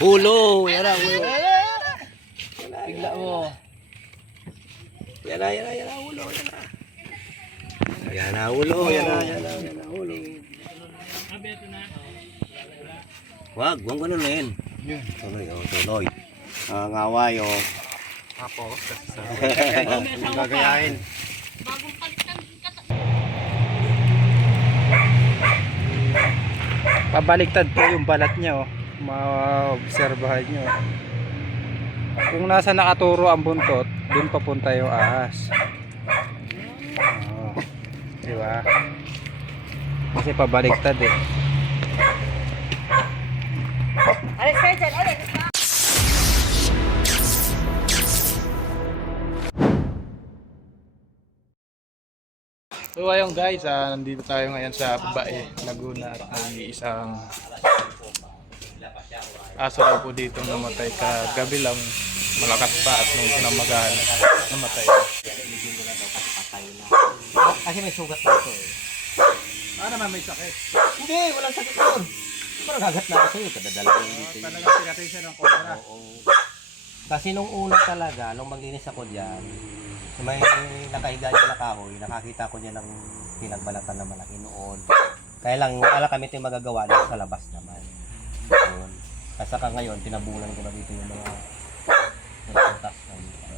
Ulo, yan na, ulo. Bigla mo. Yan na, ulo, yan na. Yan na, ulo, yan na, ulo. Wag ganunin. Tuloy, tuloy. Ngaway, Tapos, gagayahin. Pabaliktad po yung balat niya, maobserbahan nyo. Kung nasa nakaturo ang buntot, dun papunta yung ahas. Diba? Kasi pabaliktad eh. Alex, Alex. So ayun guys, nandito tayo ngayon sa Bae, Laguna at may isang aso daw po dito namatay kagabi lang, malakas pa at nung kinamagahan namatay. Kasi may sugat na ito eh. Naman may sakit? Hindi, walang sakit yun. Parang gagat na kasi yun, kadadala yung dito. Talagang pinatay siya ng cobra. Oo. Kasi nung una talaga, nung maglinis ako dyan, may nakahiga dyan na kahoy, nakakita ko niya ng pinagbalatan na malaki noon. Kaya lang, wala kami ito yung magagawa dito sa labas naman. Yun. Kasi saka ngayon, pinabulan ko na dito yung mga nagpuntas na dito.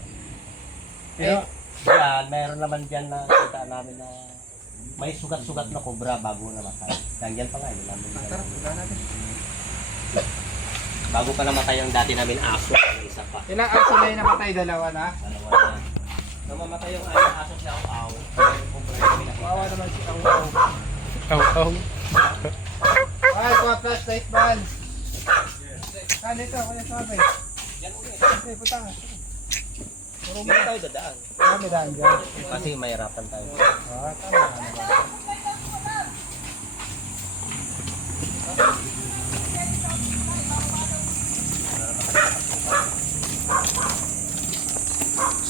Pero, yan, mayroon naman dyan na kita namin na may sugat-sugat na kobra bago namatay. Nandiyan pa nga, yun namin. Bago pa namatay ang dati namin aso, isa pa. Ilang aso na yung namatay? Dalawa na? Dalawa na. Namamatay yung aso si Aw-Aw. Wawa naman si Aw-Aw. Aw-Aw. Ay, kuha flashlight man. Dito, kaya sabi. Yan ulit. Okay, putang. Puro mo tayo dadaan. Kami daan dyan. Kasi mahirapan tayo. Tama.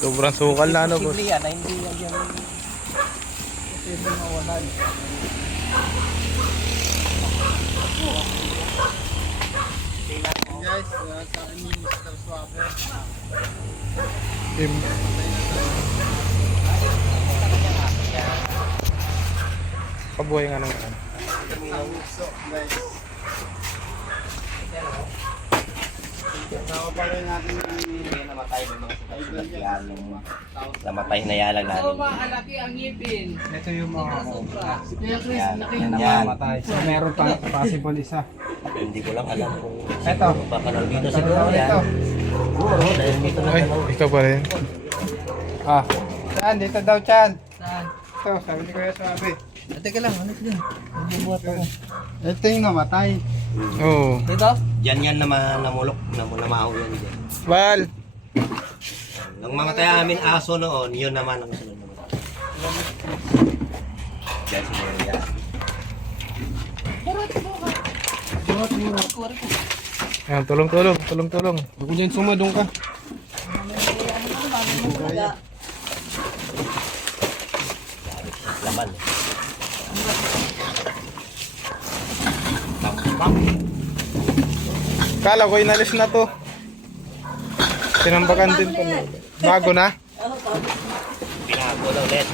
Sobrang sukal na ano boss. Posible yan, hindi yan yan. Posible mawalan. Guys, sa akin ni Mr. Swabber. Kabuhay nga naman. So, guys. Nakapalay natin yung Namatay may mga sugat-sugat yan. Namatay na yalang namin. malaki ang ngipin. ito yung mga Yan, yan. namamatay. So, meron pa possible isa. Hindi ko lang alam kung Eto. baka nandito siguro yan. Ito. Siguro, dahil dito na Ay, dalawa. ikaw pa rin. Ah. Chan, dito daw Chan. Saan? Ito, sabi ni Kuya Swabe. Teka lang, ano ito? Nagbubuhat ako. Ito yung namatay. Oo. Dito? Yan namulok, namahaw yan dyan. Bal. Nung mamatay amin aso noon, yun naman ang sunod naman. Yan siguro yan. Ayan, tulong. Ako dyan sumadong ka. Laban. Kala ko inalis na to. Sinambakan din pa. Bago na? Pinago na ulit.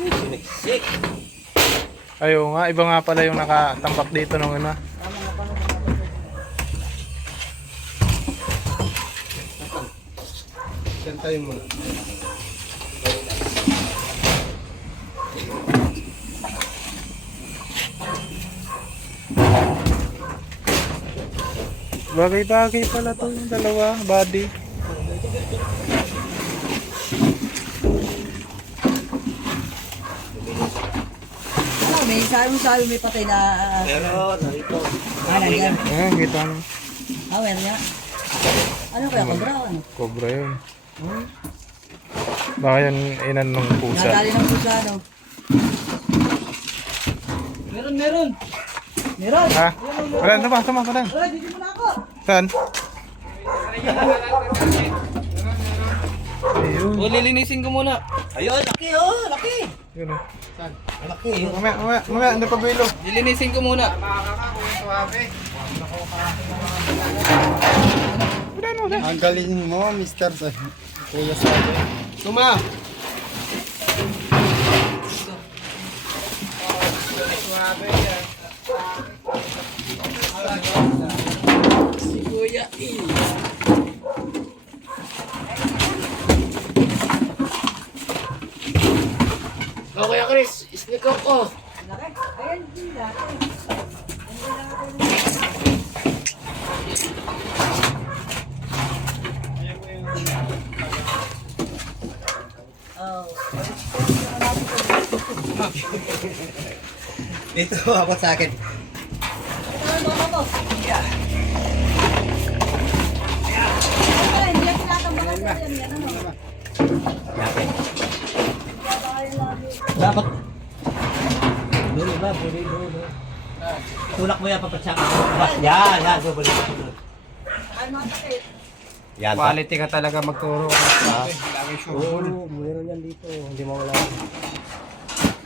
Siniksik. Ayaw nga, iba nga pala yung nakatambak dito nung ano. Diyan tayo muna. Bagay-bagay pala to yung dalawa, body. May sabi may patay na... Pero, narito. Nandyan. Ayan, kita mo. Meron niya. Ano kaya, kobra o ano? Cobra yun. Baka yan inan ng pusa. Nadali ng pusa, no? Meron! Meron! Ha? Padan, tama. Ay, dito mo na ako! Saan? Ayun. O, lilinisin ko muna. Ayun, laki oh, laki. Yun o. Laki yun. Mamaya, hindi pa bilo. Lilinisin ko muna. Ang galing mo, Mr. Kuya Sabi. Tuma. Si Kuya Il. Oh, Kuya Chris, sneak up ko. Ayan, di laki. Oh. Dito ako sa akin. Ito ang baka mo. Ay, hindi lang tinatambakan ko yan. Yan ano. Laki. Kaya tayo lagi. Dapat. Dulo ba? Dulo. Tulak mo yan papatsaka. Yan. Dulo. Ay, masakit. Yan. Quality ka talaga magturo. Lagi sure. Oo, meron yan dito. Hindi mo wala.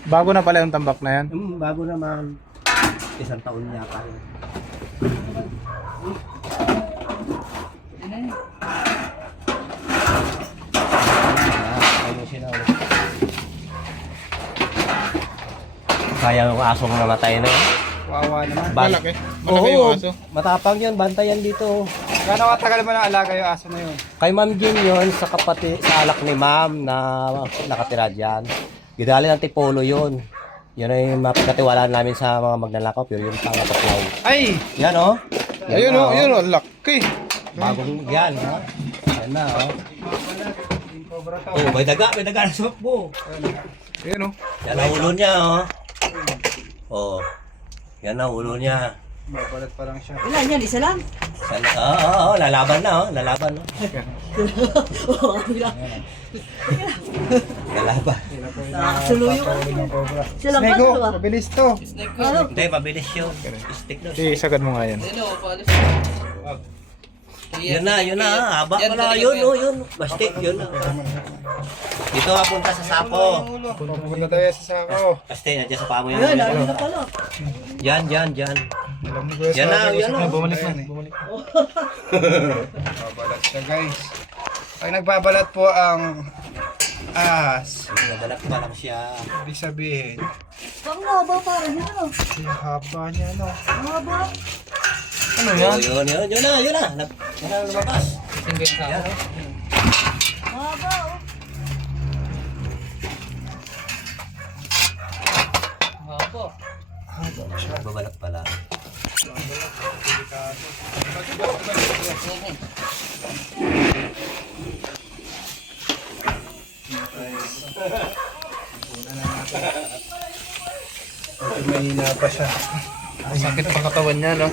Bago na pala yung tambak na yan. Bago naman. Isang taon yata yun. Kaya yung asong namatay na yun. Wawa naman. Bal- Malaki. Malaki yung aso. Matapang yun, bantayan dito. Gano'ng katagal mo na alaga yung aso na yun? Kay Ma'am Jean yun, sa kapatid, sa alak ni Ma'am na nakatira dyan. Gidali ng Tipolo yun. Yun ay mapagkatiwalaan namin sa mga magnanakaw, pero yung pangapaklaw. Ay! Yan oh. Yan Ayun na, o, yun o, laki. Bagong yan, ha? Yan na, oh. Cobra to. Oh, may daga na sa mo. Ayun o. Yan ang ulo niya, oh. Oh. Yan ang ulo niya. Mapalat pa lang siya. Ilan yan? Isa lang? Lalaban na, oh. Lalaban, oh. Oo, bilang. Lalaban. Nakakasuloy yung ano. Cobra. Sila ba? Snake o, Dalawa? mabilis to. Snake ko. Ano? Hindi, mabilis yun. Stick na. Sige, sagad mo nga yan. Ano, paalis. Yun na, haba Yan, pala. talaga Yun, yan. oh, yun. Bastik, yun. Dito mapunta sa sapo. Pupunta tayo sa sako. Kasi nandiyan sa pamo yan. Ayun, lalo na pala. Yan. Alam mo guys, Yan na, yan na. Bumalik na. Babalat siya guys. Pag nagbabalat po ang ahas, Nabalak pa lang siya. ibig sabihin, Pang haba parang yun ano. yung haba niya no. Haba. Ano Oh, yun na. Yan na lumabas. Tingin sa Yan, ako. oh. Haba oh. Haba. Babalak pala. Mahina pa siya. Sakit pa katawan niya no.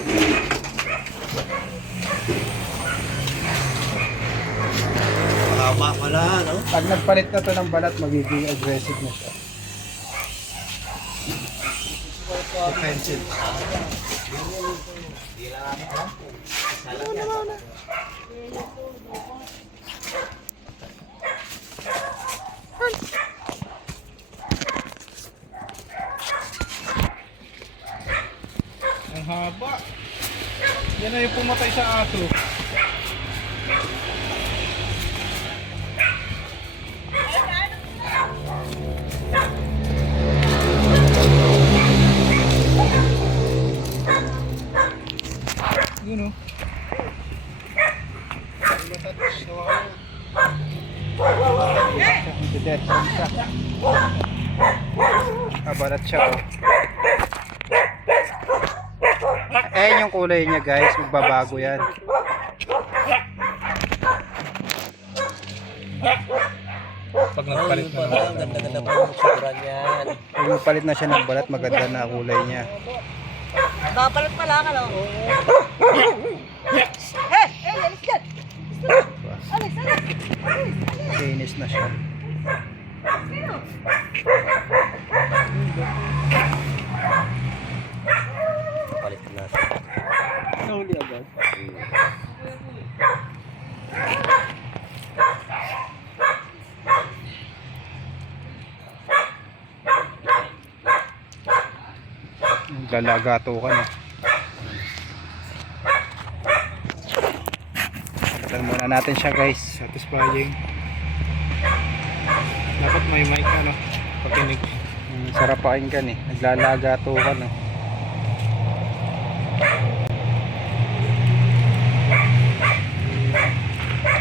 Mahaba pala, no? Pag nagpalit na to ng balat, magiging aggressive na siya. Defensive. Ang haba. Yan na yung pumatay sa aso. Yun o. Balat siya o. Ayan yung kulay niya guys, magbabago yan. Pag nagpalit na ng balat. Ang ganda pa yung sura niyan. Pag nagpalit na siya ng balat, maganda na kulay niya. Babalat pala ka no. Alis dyan. Alis. Kinis na siya. Palit na siya. Nahuli agad. Naglalagato ka na. Tignan muna natin siya guys. Satisfying. Dapat may mic ano, pakinig. Sarap pakinggan eh. Naglalagato ka na.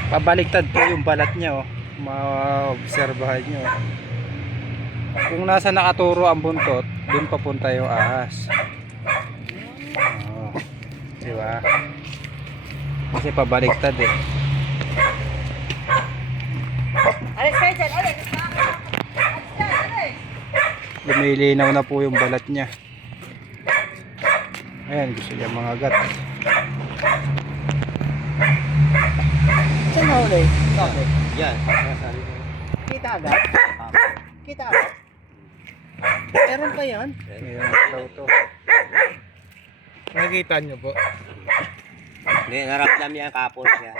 Pabaliktad po yung balat niya oh. Maobserbahan nyo. Kung nasa nakaturo ang buntot, dun papunta yung ahas. Oh, diba? Kasi pabaliktad eh. Alex, kayo dyan, Alex. Alex. Lumilinaw na po yung balat niya. Ayan, gusto niya mga gat. Saan na ulit? Yan. Kita agad? Kita agad? Meron pa yan? Ayan, daw to. Nakikita nyo po. Hindi, naramdam niya kapon siya.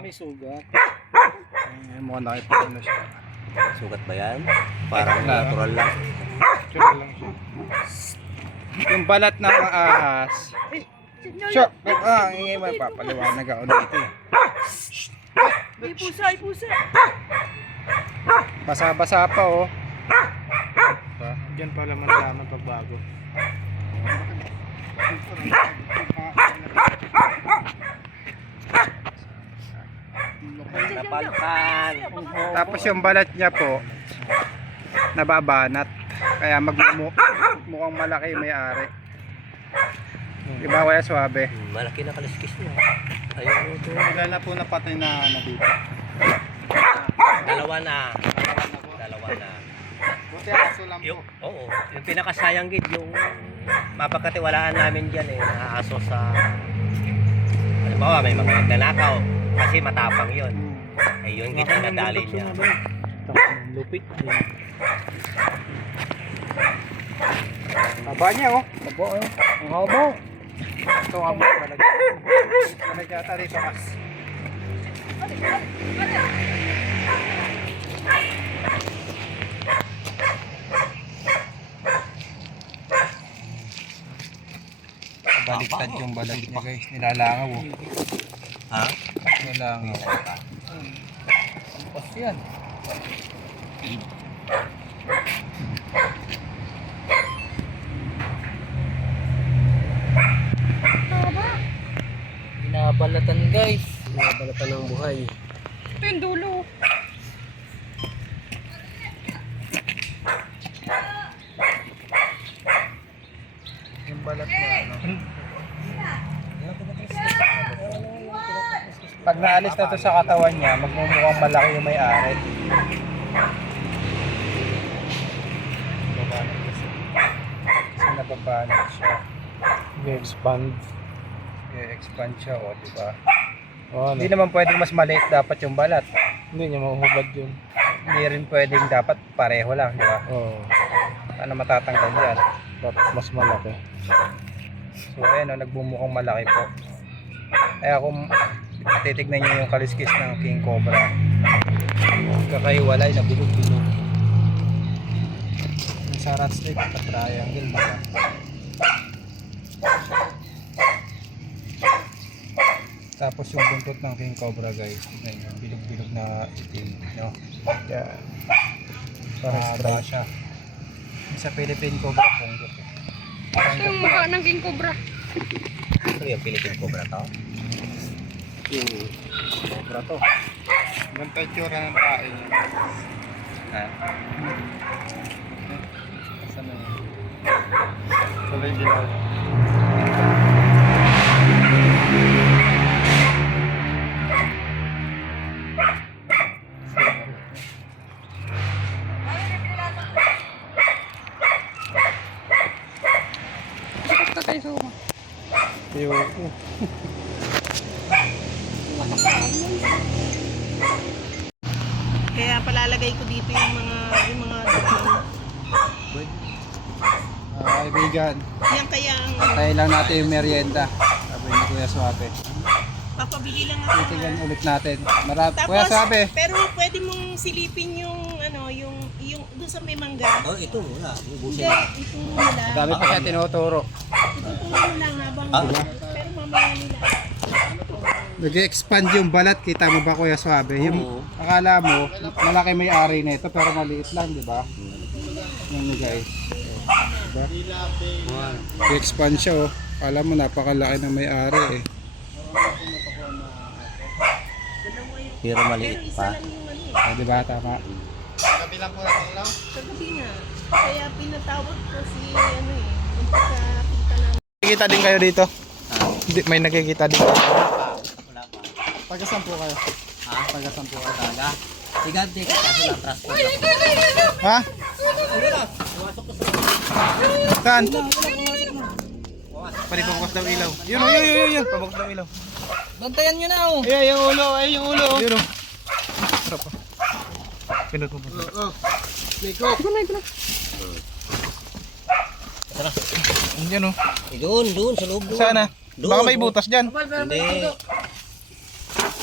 May sugat. Ayan, mukhang nakipagod na siya. Sugat ba yan? Parang Wala. natural lang. Sure lang siya. Yung balat ng ahas. Sure. Ingay mo. Papaliwanag ako dito eh. Ay pusa, ay pusa. Basa-basa pa oh. Diyan pala malalaman pagbago. Napalpan. Tapos yung balat niya po nababanat. Kaya mukhang malaki yung may-ari. Diba kaya swabe? Malaki na kaliskis niya. Ayun ito. Ilan na po napatay na dito? Dalawa na. Dalawa na. Buti aso lang Yung, oo. Yung pinakasayang gid yung mapagkatiwalaan namin diyan eh. Naaso sa halimbawa may mga nagnanakaw kasi matapang yun. Eh yun gid ang nadali niya. Lupit. Haba niya oh. Haba oh. Ang haba. Ito ang haba talaga. Talaga yata rito mas. Baliktad yung balat niya guys. Nilalangaw oh. Ha? Nilalangaw. Pas yan. Binabalatan guys. Nabalatan ng buhay. Ito yung dulo. Yung balat niya ano. Pag naalis na to sa katawan niya, magmumukhang malaki yung may-ari. Babanat kasi. Kasi nababanat siya. I-expand. I-expand siya o, di ba? Oh, Hindi naman pwedeng mas maliit dapat yung balat. Hindi niya mahuhubad yun. Hindi rin pwedeng dapat pareho lang, di ba? Oo. Paano matatanggal yan? Dapat mas malaki. So ayan o, nagbumukhang malaki po. Kaya kung titignan nyo yung kaliskis ng King Cobra, kakahiwalay na bilog-bilog. Yung sa rat snake, triangle baka. Tapos yung buntot ng King Cobra guys, tignan nyo, bilog-bilog na itim, no? Yan. Para siya. Yung sa Philippine Cobra, ponggok. Ito yung mukha ng King Cobra. Ano yung Philippine Cobra to? Yung Cobra to. Ganito yung tsura ng tae niya. Ha? Saan na yun? Kulay dilaw. Ito tayo suma. Ayoko. Kaya palalagay ko dito yung mga dumi. Kaibigan, Yan kaya ang tayo lang natin yung merienda. Sabi ni Kuya Suabe. papabili lang ako. Titigan ulit natin. Kuya Suabe. Pero pwede mong silipin yung ano, yung doon sa may mangga. Oh, ito wala. Hindi, Ubusin na. ituro nila. Dami pa siya tinuturo. Ituturo nila nga bang. Pero mamaya nila. Nag-expand yung balat, kita mo ba Kuya Suabe? Yung Oo. akala mo, malaki may ari na ito pero maliit lang, di ba? Yan guys. Diba? Nag-expand siya oh. Akala mo napakalaki ng may ari eh. Pero maliit pa. Di ba? Tama. Sa gabi nga. Kaya pinatawag ko si ano eh. Yung pagkakita namin. Nakikita din kayo dito? May nakikita din kayo. Wala pa. Taga-saan po kayo? Ha? Pagkasan po ka talaga. Sigante ka kaso lang transport. Ha? Saan? Palipabukas daw ilaw. Yun o, yun. Pabukas daw ilaw. Bantayan nyo na oh. Ay, yung ulo. Yun o. Sarap pa. Pinot mo ba? Tara. Yan o. Doon, sa loob doon. Saan na? Doon, Baka may doon. butas dyan. Hindi.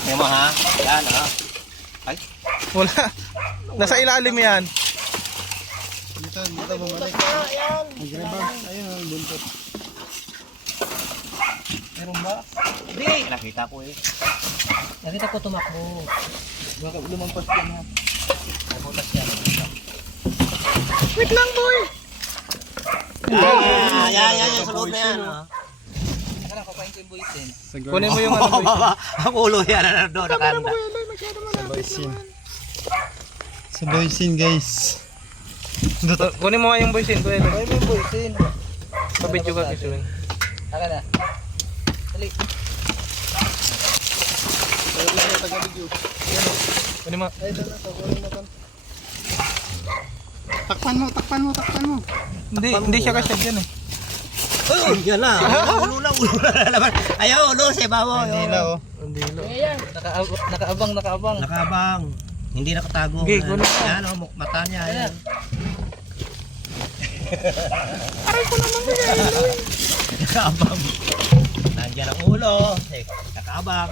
Yan mo ha. Yan ha. Ay. Wala. Nasa ilalim yan. Hindi. Nakita ko eh. Nakita ko tumakbo. Baka lumampas ka na. Nabutas yan. Wait lang, boy. Yan. Sa loob na yan. ha. Saka na, kapain ko yung boysen. Kunin mo yung ano, boy. Ang ulo yan. Doon nakanda. Sa Boysin guys. Kunin mo nga yung boysin, kuya. Kapain mo yung boysen. Pabidyo ka kisuin. Saka na. Dali. Kunin mo. Takpan mo. Hindi siya kasya dyan eh. Oh, yan na. Ulo na naman. Ayaw, ulo sa ibabaw. Hindi lo. Nakaabang. Nakabang. Hindi nakatago. Okay, kunin mo. Yan o, mata niya. Yan. Nakabang. Nandiyan ang ulo. Nakabang.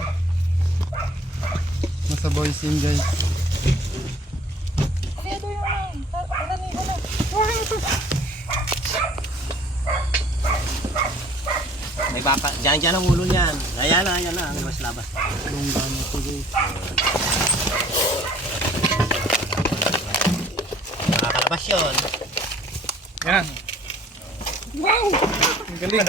Nasa Boysin guys. May baka. Diyan ang ulo niyan. Ayan na. Labas. Nakakalabas yun. Yan. Wow! Ang galing.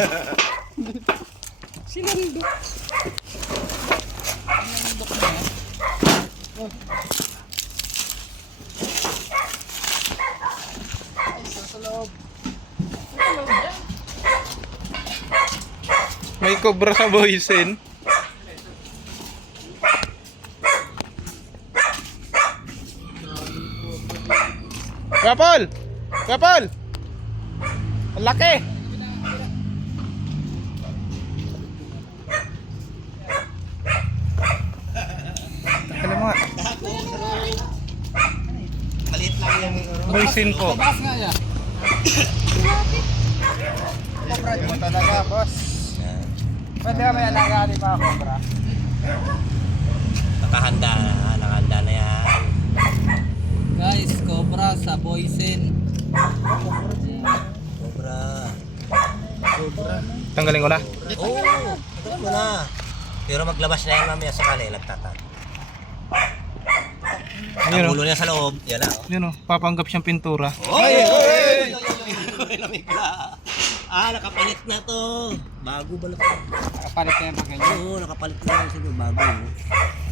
May cobra sa Boysen. Kapal! Ang laki! Alam mo nga, Maliit lang yan. Boysen po. Cobra talaga boss. Pwede ka may alagaan pa cobra. Nakahanda na yan. Guys, cobra sa boysen. Cobra. Tanggalin ko na. Oo, tagal mo na. Pero maglabas na yan mamaya sakali, nagtatan. Yun Ang o. ulo niya sa loob, yan na. Yun o, papanggap siyang pintura. Oy! Lamig na. Nakapalit na to. Bago ba na to? Nakapalit na yan pag ganyan. Oo, nakapalit na yan siguro. Bago.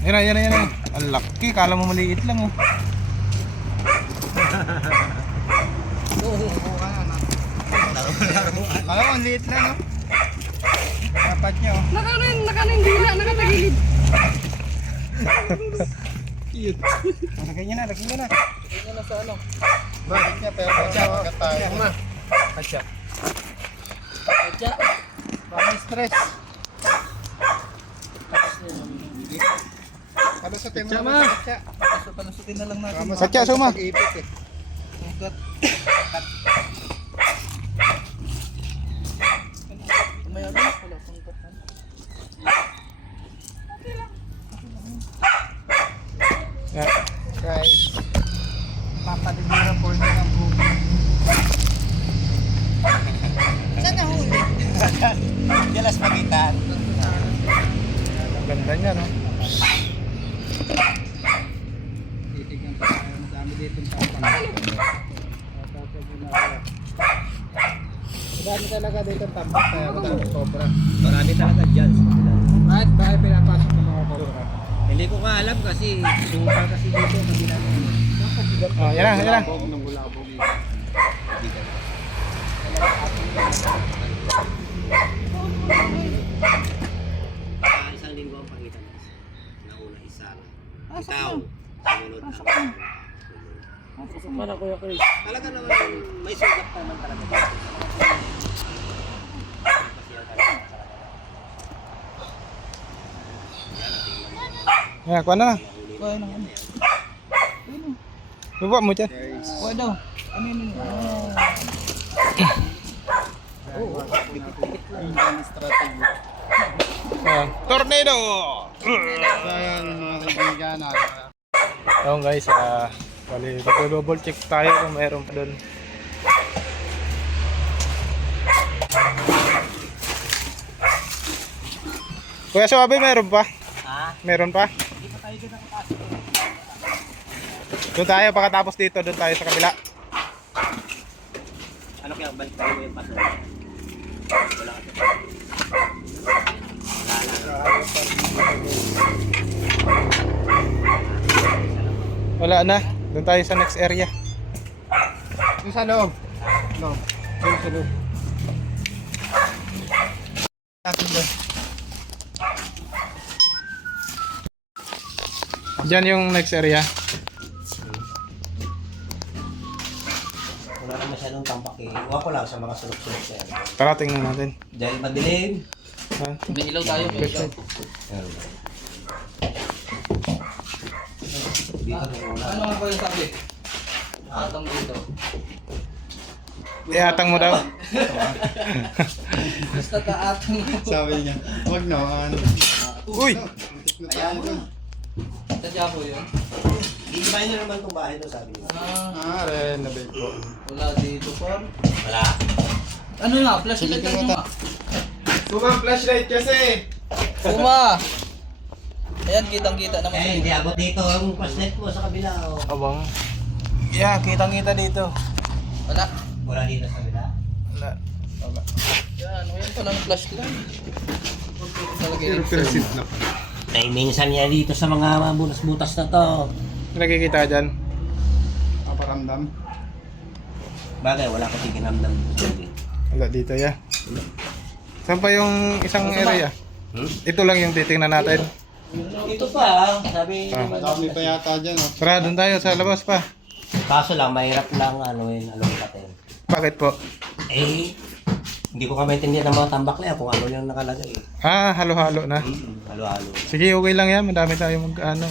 Yan. Ang laki, kala mo maliit lang o. Alam mo, ang liit lang no? Dapat nyo. Nakaning dila, nakatagilid. Lagyan nyo na. Tingnan na sa ano. Bakit niya pero magkat tayo. Katsa. Adya. Baka stress. Palusutin mo naman sa katsa. So, palusutin na lang natin. Katsa, suma. Pag-ipit eh. Ugat. Tumaya na. Wala pang katan. Yan. Guys, papadibura po nyo ng alas pagitan. Ang ganda niya, no? Titignan pa tayo. Ang dami dito ng tambak. Madami talaga dito ng tambak. Kaya madami cobra. Marami talaga dyan sa kabila. Bakit ba pinapasok ng mga cobra? Hindi ko nga alam kasi suka kasi dito kabila. Oh, yan na, yan na. Ng bulabog. Isang linggo ang pagitan ng isa. Nauna isang itaw. Sumunod ang Para Kuya Chris. talaga naman may sugat naman talaga. Yan, kuha na. Kuya na ano? Baba mo dyan. Kuya daw. Ano yun? Tornado! Ayan mga kaibigan. So guys, bali, double check tayo kung mayroon pa doon. Kuya Suabe, mayroon pa? Ha? Meron pa? Hindi pa tayo dito nakapasok. Doon tayo, pagkatapos dito, doon tayo sa kabila. Ano kaya balik tayo yung paso? Wala ka. Wala na, doon tayo sa next area. Yung sa loob. Loob. Yung sa loob. Natin doon. Diyan yung next area. Wala na masyadong tampak eh. Iwan ko lang sa mga sulok-sulok na yan. Tara, tingnan natin. Dahil madilim. Ha? May ilaw tayo. May ilaw. Dito may ulan. Ano nga Kuya sabi? Atang dito. Iatang mo daw. Basta kaatang mo. Sabi niya, wag na. Ano. Uy! Sadya po yun. Iibahin nyo naman itong bahay doon sabi niyo. Renovate po. Wala dito par. Wala. Ano nga? Flashlight Sige, nyo nga. Sumang flashlight kasi. Suma! Ayan, kitang-kita naman Eh, hindi abot dito. Ang flashlight mo sa kabila. Oh. Abang. Yeah, kitang-kita dito. Wala. Wala dito sa kabila. Wala. Yan, ayan pala ng flashlight. Talaga Pero yun. percent na. Ay, minsan yan dito sa mga butas-butas na to. Nakikita dyan. Kaparamdam. Bagay, wala ko tiginamdam. Wala dito, ya. Saan pa yung isang area? Ito lang yung titingnan natin. Ito pa, sabi Ah. Dami pa yata dyan. Oh. Tara, doon tayo sa labas pa. kaso lang, mahirap lang ano yun, natin. Bakit po? Eh, hindi ko ka maintindihan ng mga tambak na yan kung ano yung nakalagay. Ah, halo-halo na. Halo-halo. Sige, okay lang yan. Madami tayo mag-ano.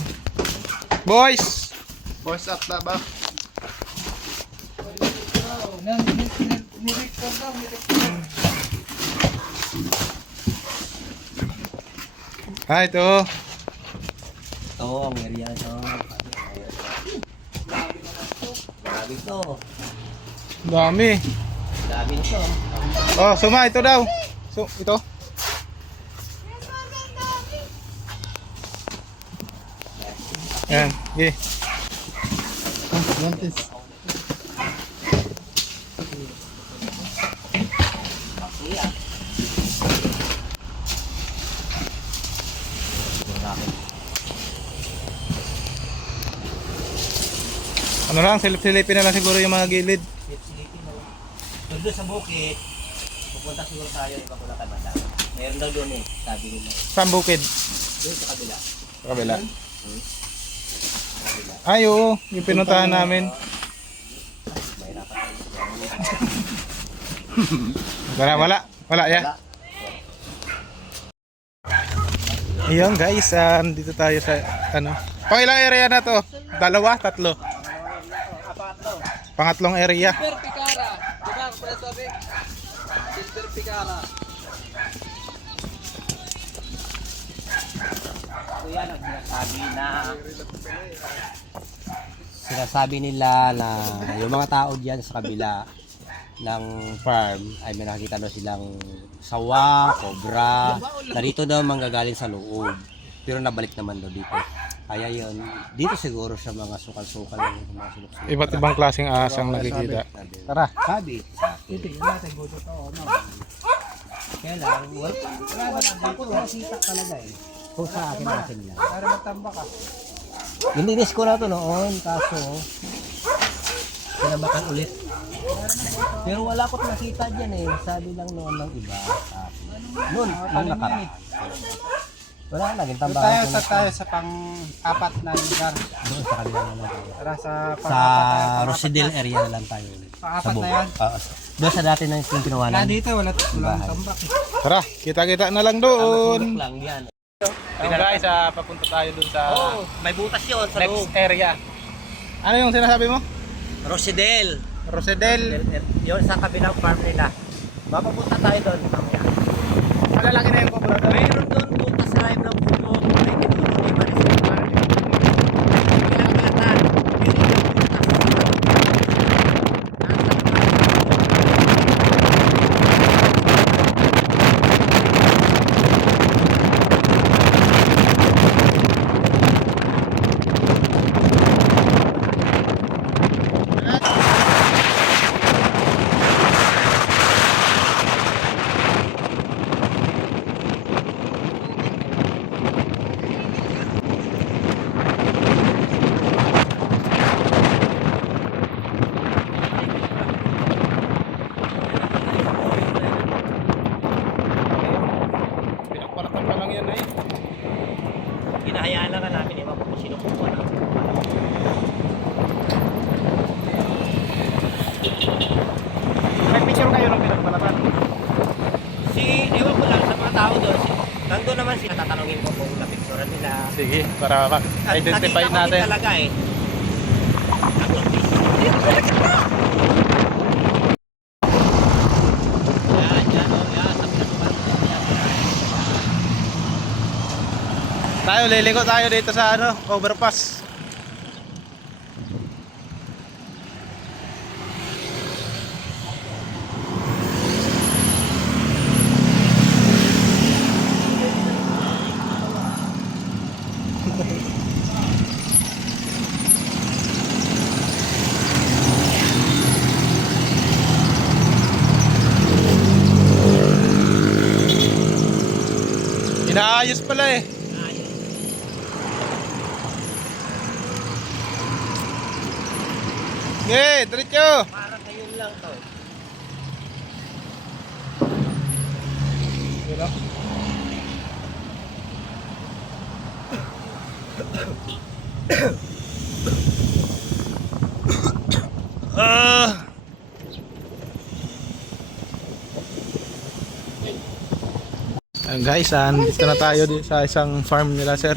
Boys! Boys up na ba? Nirecord daw, nirecord. Ah, ito. Ito, ang area ito. Grabe ito. Dami. Dami ito. Oh, Suma, ito daw. So, ito. Yan, okay. Lantis. Ano lang, silip-silipin na lang siguro yung mga gilid. Silipin mo. Doon sa bukid, pupunta siguro tayo, iba ko na kabanda. Meron daw doon eh, sabi nila. Saan bukid? Doon sa kabila. Sa kabila. Ay, oo. Yung pinuntahan namin. Wala. Wala, ya. Ayun guys, dito tayo sa ano. Pangilang area na to? Dalawa, tatlo? Pangatlong area. Silver Picara. Diba ako pala sabi? Silver Picara. Kuya, sinasabi nila na yung mga tao diyan sa kabila ng farm ay may nakita daw silang sawa, cobra, na dito daw manggagaling sa loob. Pero nabalik naman daw dito. Kaya yun, dito siguro sa mga sukal-sukal ng mga sulok-sulok. Iba't ibang klaseng ahas ang nakikita. Tara. Sabi, Titignan natin gusto to, no? kaya lang, wala ba dito, nakita talaga eh. Kung sa akin lang. Para magtambak ka. Nilinis ko na to noon, kaso kinabakan ulit. Pero wala ko nakita dyan eh. Sabi lang noon ng iba sa akin. Noon, ang nakaraan. Wala, naging Doon tambakan ko na tayo sa pang-apat na lugar. doon sa kanila na lang tayo. Tara sa Sa pang-apat tayo. Rosedale area na lang tayo ulit. Pang-apat buo. na yan? Doon sa dati na yung ginawa Wala namin. dito, walang Bahay. tambak eh. Tara, kita-kita na lang Sulok doon. lang yan. Guys, papunta tayo doon sa Oo, may butas yun sa loob. area. Ano yung sinasabi mo? Rosedale. Rosedale. Yun sa kabilang farm nila. Mapapunta tayo doon. mamaya. Malalaki na yung cobra doon. Mayroon doon butas sa live ng puno. May tinulo ni Marisol Farm. Kailangan. Yun yung butas. Pinagpalatan pa lang yan eh. Hinahayaan lang ka namin. Ewan ko kung sino kumuha na. May picture kayo ng pinagpalatan. Ewan ko lang sa mga tao doon. Nandun naman sila. Tatanungin ko kung napicturan nila. Sige, para identify Nakita ko din natin. talaga eh. Nandun din. Yan, oh, yan. Sa pinatukan. Tayo, liliko tayo dito sa overpass. Inaayos pala eh. Okay, diretso. Parang ngayon lang to. Guys, dito na tayo sa isang farm nila, sir.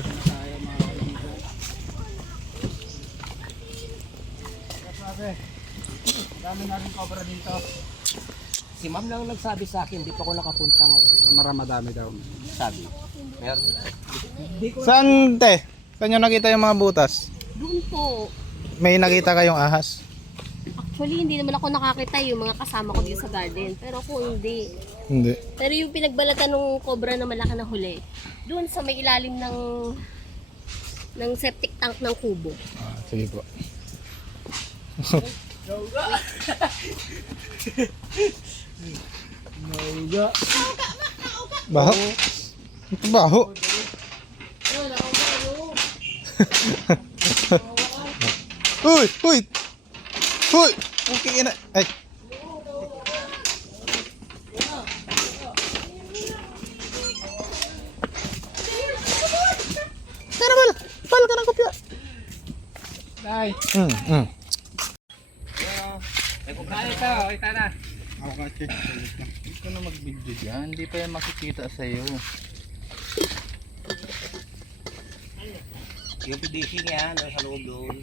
Dami na rin cobra dito. Si ma'am lang nagsabi sa akin, di pa ako nakapunta ngayon. Madami daw. Sabi. Meron. Saan, te? Saan nyo nakita yung mga butas? Doon po. May nakita kayong ahas? Actually, hindi naman ako nakakita yung mga kasama ko dito sa garden. Pero ako hindi. Hindi. Pero yung pinagbalatan ng cobra na malaki na huli, doon sa may ilalim ng septic tank ng kubo. Sige po. Baho? Ito baho? Uy! Uy! Uy! Okay na. Ay! Tara bal! Bal ka ng kopya! Dai. Ito na. Okay. Hindi ko na mag-video dyan. Hindi pa yan makikita sa'yo. Yung PDC niya, sa loob doon.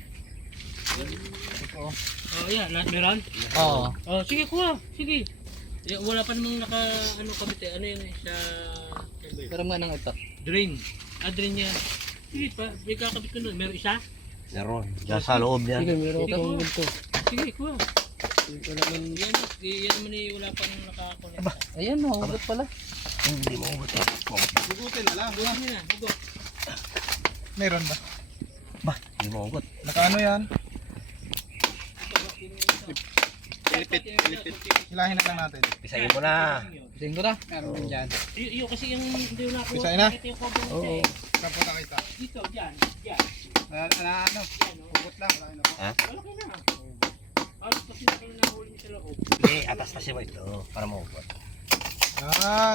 Oh, yan. Meron? Oo. Oh, sige, kuha. Sige. Wala pa namang kabit eh. Ano yun eh, sa... Pero nga nang ito. Drain. Drain yan. Sige pa, may kakabit ko nun. Meron isa? Meron. Diyan sa loob niya. Sige, meron akong ganito. Sige, kuha. Yan, yan naman eh, wala pang nakakulit. Ayan, mahugot pala. Hindi mo ugot eh. Hugutin na lang. Huwag nyo na, huwag. Meron ba? Ba, hindi mo ugot. Nakaano yan? Pilipit. Hilahin na lang natin. Pisahin mo na. Tingin ko na. Meron din dyan. Yung kasi yung hindi na ako. Pisahin na? Ito yung cover mo siya eh. Kapunta kita. Dito, dyan, dyan. Ano? Hugot lang. Malaki na. Alas kasi na kayo nahuli niyo sa loob. Hindi, atas kasi mo ito para mo ugot.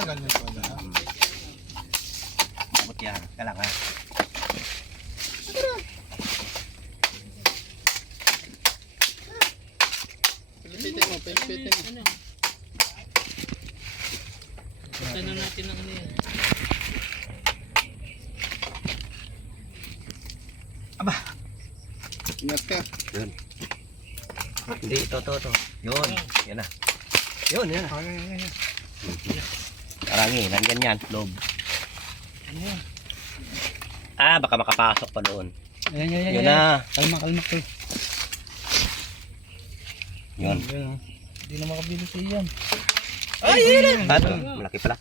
Ganyan pala. Ugot yan. Kala ka. Pilipitin mo, pilipitin mo. Ano? Punta na natin ang ano yan. Ingat ka. Yun. Hindi, ito. Yun. Yan na. Yun, yan. Karangi, nandyan yan. Loob. Baka makapasok pa doon. Ayan. Yun na. Kalma ko. Yun. Hindi na makabili sa iyan. Bato, malaki pala.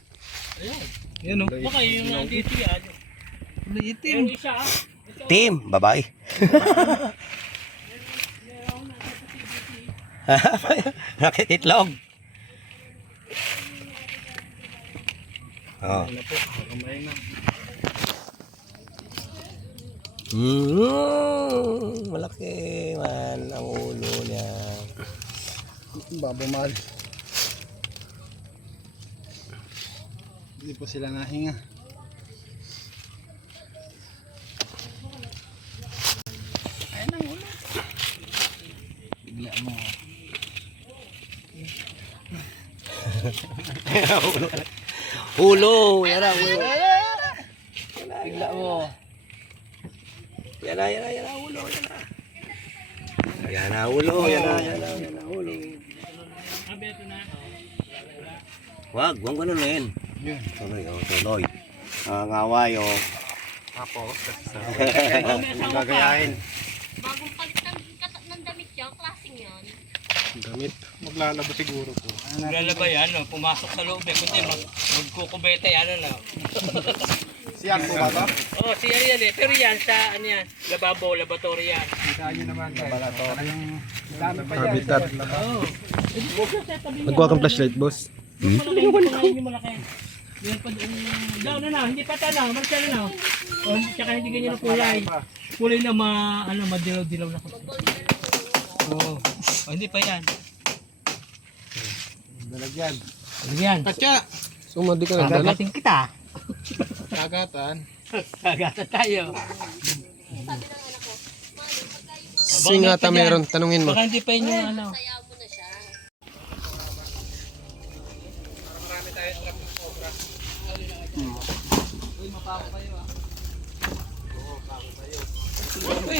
Yan o. Baka yung nandito yan. Itim. Yung isa, Team, babae. Nakititlog. Oh. Malaki man ang ulo niya. Babamal. Hindi po sila nahinga. Bigla mo. Ulo, yan na, ulo. Bigla mo. Yan na, ulo, yan na. Yan na, ulo, yan na, ulo. sabi ito na. Wag ganunin. Tuloy. Ang away, Gagayahin. Bagong palit ng damit yan, klaseng yan. Damit. Maglalaba siguro po. Lalaba yan, no? Pumasok sa loob eh. Kundi magkukubete yan, ano. Siyan po ba ito? Oo, siya yan eh. Pero yan, sa ano yan, lababo, laboratory yan. Kita nyo naman guys. Dami pa yan. Habitat. Oo. Nagkuha kang flashlight, boss. Malaki yung malaki. Yan pa doon. Down na, hindi pa tala. Marcelo na. O, tsaka hindi ganyan ang kulay. Kulay na madilaw-dilaw na. Oo. O, hindi pa yan. Dalagyan. Yan. Katya! Sumadi ka na dala. Gagating kita. Kagatan. Gagata tayo. Singata meron, tanungin mo. Baka hindi pa yun yung ano. Kaya mo na siya.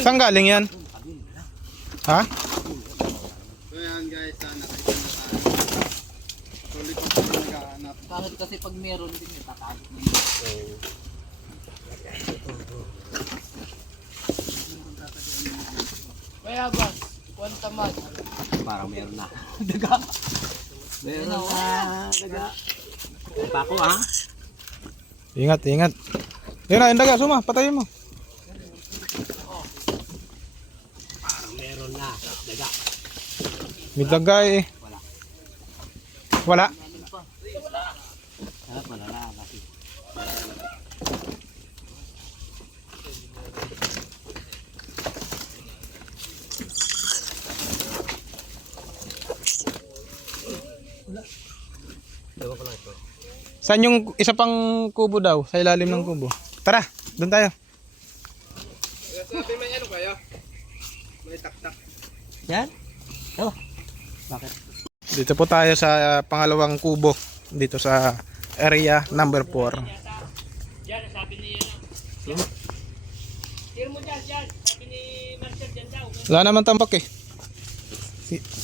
Saan galing yan? Ha? So yan guys, nakita na tayo. Tuloy pa po nag-aanap. Kahit kasi pag meron din yung tatago. Kaya ba? Kwanta man. Parang meron na. Daga. Meron na. Daga. Pa ko Ingat. Yun na, yung daga, suma, patayin mo. Parang meron na. Daga. May daga eh. Wala. Wala na kasi. Saan yung isa pang kubo daw? Sa ilalim ng kubo. Tara, doon tayo. Sabi may ano kayo? May tak-tak. Yan? Oh. Bakit? Dito po tayo sa pangalawang kubo. Dito sa area number 4. Diyan, sabi ni tira mo dyan. Sabi ni Marcel dyan daw. Wala naman tambak eh.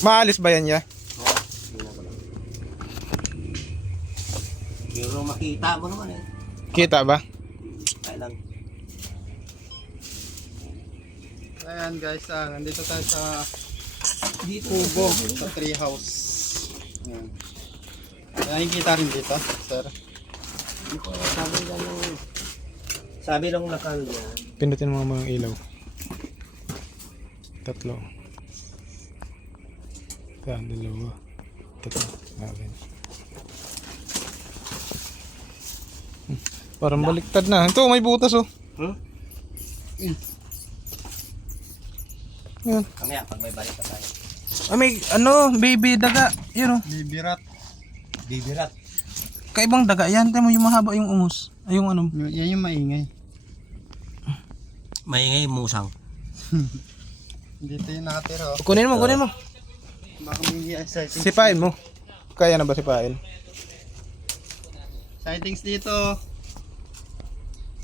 Maalis ba yan niya? Pero makita mo naman eh. Kita ba? Kaya lang. Ayan guys, nandito tayo sa kubo sa tree house. Ayan. Nakikita rin dito, sir. Sabi nung nakal niya, Pindutin mo mga ilaw. 3. Yan, 2. 3. Ayan. Parang baliktad na. Ito, may butas oh. Yan. mamaya pag may balik pa tayo. May ano, baby daga. Yun oh. Bibirat. Bibirat. Kaibang daga yan. Tingnan mo yung mahaba yung ungos. Ay, yung ano. Yan yung maingay. Maingay musang. Dito yung nakatira. Oh. Kunin mo, kunin mo. Baka may sightings. Sipain mo. Kaya na ba sipain? Sightings dito.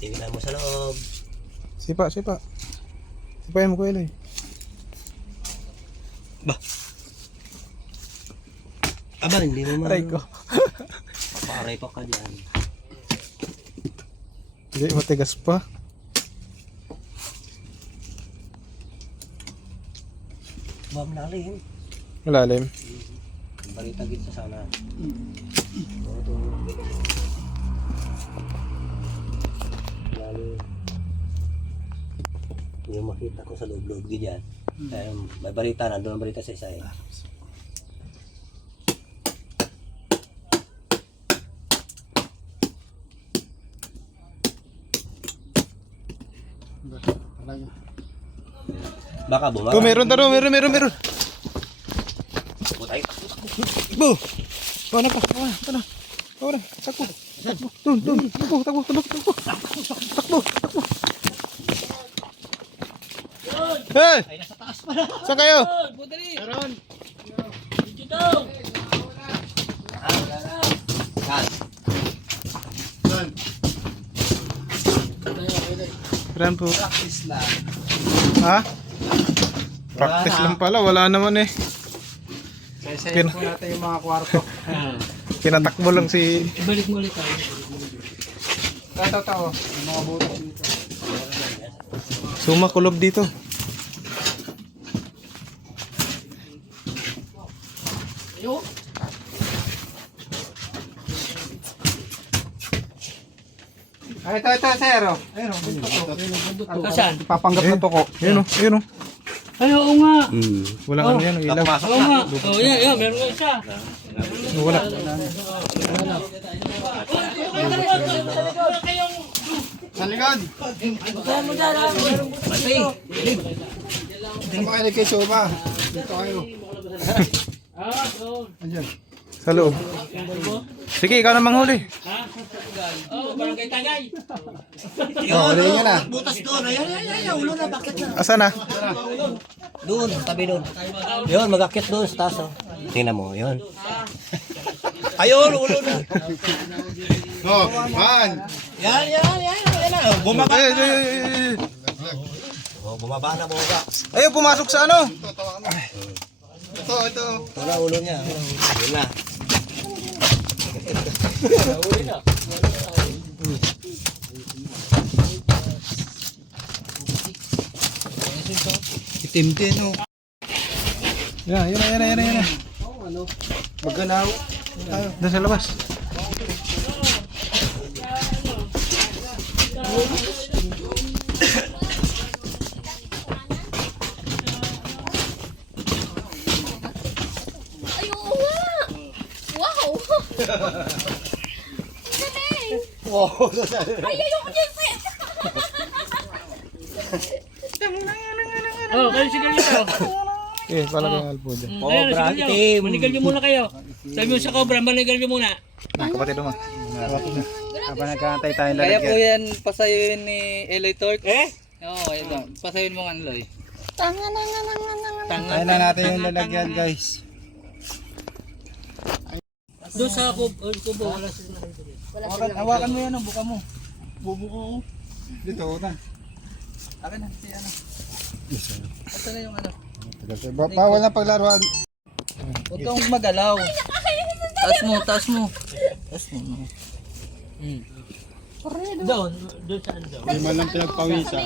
Tingnan mo sa loob. Sipa. Sipain mo ko Eloy. Aba, hindi mo Aray ko. Paparay pa ka dyan. Hindi, matigas pa. Mamlalim. Malalim. Balita git sa sana. Lalim. Yung makita ko sa loob-loob ganyan. May balita na, doon ang balita sa isa eh. Baka bumaba. Oh, meron. Putay. Bo! Bawa na pa. Bawa na. Takbo. Doon. Takbo. Hey! Ay, nasa taas pala. Saan kayo? Budali. Meron. Dito daw. Yan. Meron po. Practice lang. Ha? Practice lang pala. Wala naman eh. Sasayin po natin yung mga kwarto. Kinatakbo lang si... Ibalik mo ulit tayo. Tao. Yung mga butas dito. Suma kulob dito. Ay, ito, sir. Oh. Ayun, oh. Saan? Ipapanggap na to ko. Yun o. Ay, oo nga. Walang ano yan. Ilaw. Oo nga. Oh, yan. Meron nga isa. Wala. Sa likod. Dito kayo kay Suma. Dito kayo. Andiyan. Sa loob. Sige, ikaw na manghuli. Oh, barangay Tagay. Huli niya na. Butas doon. Ayan. Ulo na. Bakit na? Asa na? Doon. Tabi doon. Yun, mag-akit doon sa taas. Oh. Tingnan mo. Yun. Ayun, ulo na. Oh, man. Yan. Oh, bumaba. Ay. Oh, bumaba na. Ayaw, pumasok sa ano? Ito. Ito na ulo niya. Yun na. Itim din, oh. Yan na. Maganaw. Doon sa labas. Ay, oo nga. Wow. Galing. Wow. Ay, ayoko niyan, sir. Oh, kayo sigaw nyo. Eh, pala kayo alpo dyan. Cobra Ayun, itim. manigal nyo muna kayo. Sabi mo sa Cobra, manigal nyo muna. Kapatid mo. Habang nagkakantay tayong Kaya po lalagyan. yan pasayuin ni Eloy Torque. Oo, ito. Pasayuin mo nga Eloy. Kaya na natin yung lalagyan, guys. Doon sa kubo. Hawakan mo yan, buka mo. Bubuko. Dito, utan. Akin na, si ano. Ito na yung ano. Bawal na paglaruan. Huwag kang magalaw. Taas mo. Taas mo. Doon saan doon? Hindi man lang pinagpawisan.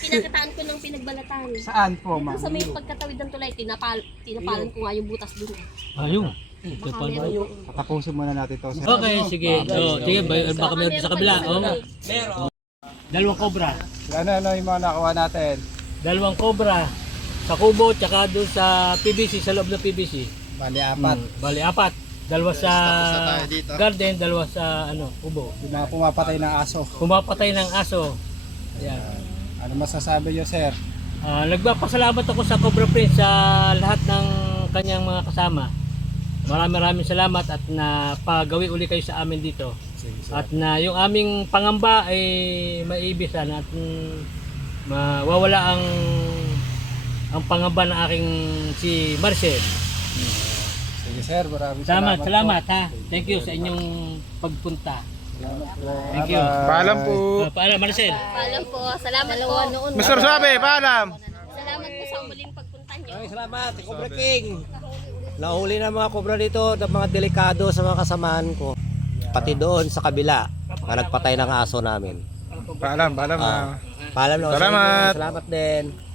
Pinakataan ko ng pinagbalatan. Saan po, ma'am? Sa may pagkatawid ng tulay, tinapalan ko nga yung butas dun. Ayun. Baka meron. Patapusin muna natin to. Sir. Okay, sige. Sige, baka meron sa kabila. Oh. Dalawang cobra. Ano yung mga nakuha natin? Dalawang cobra sa kubo tsaka doon sa PVC, sa loob ng PVC. Bali, 4. Bali, 4. Dalawa sa garden, dalawa sa kubo. Yung mga pumapatay ng aso. Pumapatay ng aso. Ayan. Ano masasabi nyo, sir? Nagpapasalamat ako sa Cobra Prince sa lahat ng kanyang mga kasama. Maraming salamat at napagawi uli kayo sa amin dito. At na yung aming pangamba ay maibisan at mawawala ang pangamba ng aking si Marcel. Sige, sir. Maraming Salamat ha. Thank you sa inyong pagpunta. Thank you. Paalam po. Paalam Marcel. Paalam po. Salamat po. Mr. Suabe, paalam. Salamat po sa muling pagpunta niyo. Ay, salamat, Cobra King. Nahuli na mga cobra dito, mga delikado sa mga kasamaan ko. Pati doon sa kabila, nagpatay ng aso namin. Paalam. Paalam na. Salamat. Salamat din.